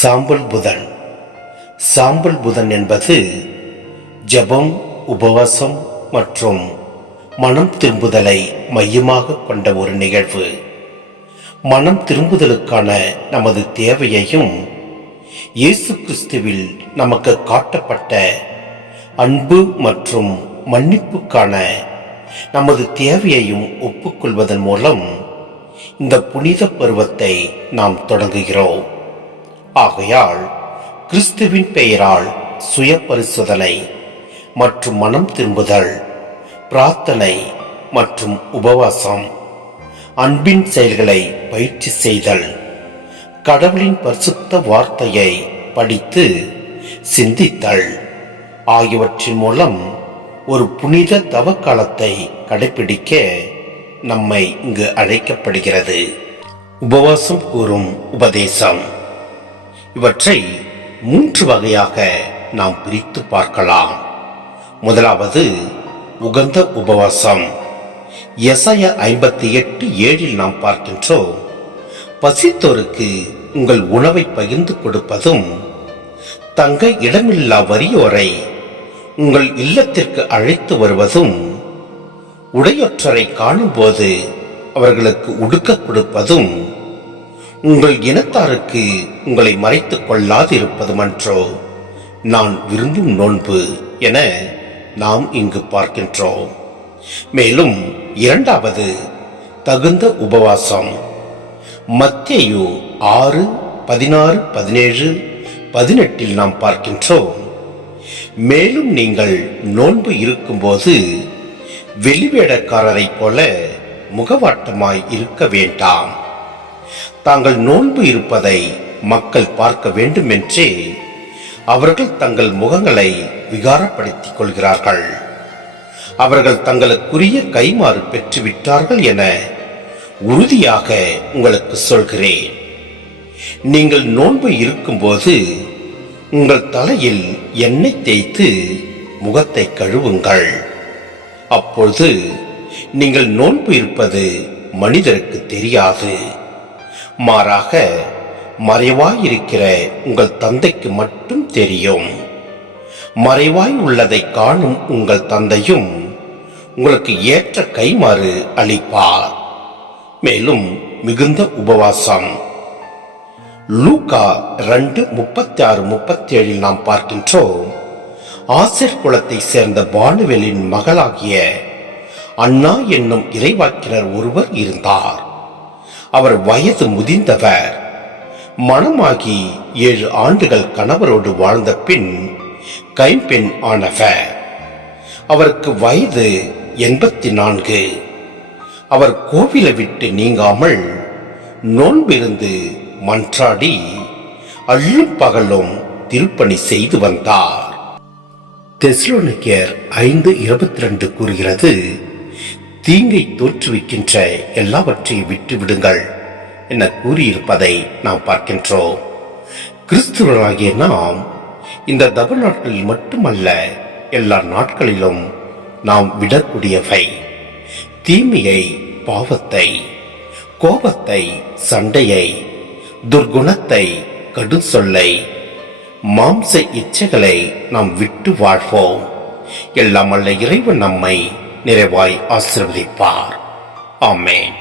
சாம்பல் புதன். சாம்பல் புதன் என்பது ஜபம், உபவாசம் மற்றும் மனம் திரும்புதலை மையமாக கொண்ட ஒரு நிகழ்வு. மனம் திரும்புதலுக்கான நமது தேவையையும் இயேசு கிறிஸ்துவில் நமக்கு காட்டப்பட்ட அன்பு மற்றும் மன்னிப்புக்கான நமது தேவையையும் ஒப்புக்கொள்வதன் மூலம் இந்த புனித பருவத்தை நாம் தொடங்குகிறோம். ஆகையால் கிறிஸ்துவின் பெயரால் சுய பரிசோதனை மற்றும் மனம் திரும்புதல், பிரார்த்தனை மற்றும் உபவாசம், அன்பின் செயல்களை பயிற்சி செய்தல், கடவுளின் பரிசுத்த வார்த்தையை படித்து சிந்தித்தல் ஆகியவற்றின் மூலம் ஒரு புனித தவக்காலத்தை கடைபிடிக்க நம்மை இங்கு அழைக்கப்படுகிறது. உபவாசம் கூறும் உபதேசம். இவற்றை 3 வகையாக நாம் பிரித்து பார்க்கலாம். முதலாவது உகந்த உபவாசம். எசாயா 58:7 நாம் பார்க்கின்றோம், பசித்தோருக்கு உங்கள் உணவை பகிர்ந்து கொடுப்பதும், தங்க இடமில்லா வறியோரை உங்கள் இல்லத்திற்கு அழைத்து வருவதும், உடையொற்றரை காணும்போது அவர்களுக்கு உடுக்க கொடுப்பதும், உங்கள் இனத்தாருக்கு உங்களை மறைத்துக் கொள்ளாதிருப்பதுமன்றோ நான் விரும்பும் நோன்பு என நாம் இங்கு பார்க்கின்றோம். மேலும் இரண்டாவது தகுந்த உபவாசம். மத்தேயு 6:16-17-18 நாம் பார்க்கின்றோம், மேலும் நீங்கள் நோன்பு இருக்கும்போது வெளிவேடக்காரரை போல முகவாட்டமாய் இருக்க வேண்டாம். தாங்கள் நோன்பு இருப்பதை மக்கள் பார்க்க வேண்டுமென்றே அவர்கள் தங்கள் முகங்களை விகாரப்படுத்திக் கொள்கிறார்கள். அவர்கள் தங்களுக்குரிய கைமாறு பெற்றுவிட்டார்கள் என உறுதியாக உங்களுக்கு சொல்கிறேன். நீங்கள் நோன்பு இருக்கும்போது உங்கள் தலையில் எண்ணெய் தேய்த்து முகத்தை கழுவுங்கள். அப்பொழுது நீங்கள் நோன்பு இருப்பது மனிதருக்கு தெரியாது, மாறாக மறைவாயிருக்கிற உங்கள் தந்தைக்கு மட்டும் தெரியும். மறைவாய் உள்ளதை காணும் உங்கள் தந்தையும் உங்களுக்கு ஏற்ற கைமாறு அளிப்பார். மேலும் மிகுந்த உபவாசம். லூக்கா 2:36-37 நாம் பார்க்கின்றோம், ஆசேர் குலத்தை சேர்ந்த பானுவேலின் மகளாகிய அன்னா என்னும் இறைவாக்கினர் ஒருவர் இருந்தார். அவர் வயது முதிர்ந்தவர். மணமாகி 7 ஆண்டுகள் கணவரோடு வாழ்ந்த பின் கைம்பெண் ஆனவர். அவருக்கு வயது 84. அவர் கோவிலை விட்டு நீங்காமல் நோன்பிருந்து மன்றாடி அள்ளும் பகலும் திருப்பணி செய்து வந்தார். தெசலோனிக்கேயர் 5:22 கூறுகிறது, தீங்கை தோற்றுவிக்கின்ற எல்லாவற்றையும் விட்டு விடுங்கள் என கூறியிருப்பதை நாம் பார்க்கின்றோம். கிறிஸ்துவர்களாகிய நாம் இந்த தப நாட்களில் மட்டுமல்ல, எல்லா நாட்களிலும் நாம் விடக்கூடியவை தீமையை, பாவத்தை, கோபத்தை, சண்டையை, துர்குணத்தை, கடும் சொல்லை, மாம்ச இச்சைகளை நாம் விட்டு வாழ்வோம். எல்லாம் அல்ல இறைவன் நம்மை நிறைவாய் ஆசீர்வதிப்பார். ஆமென்.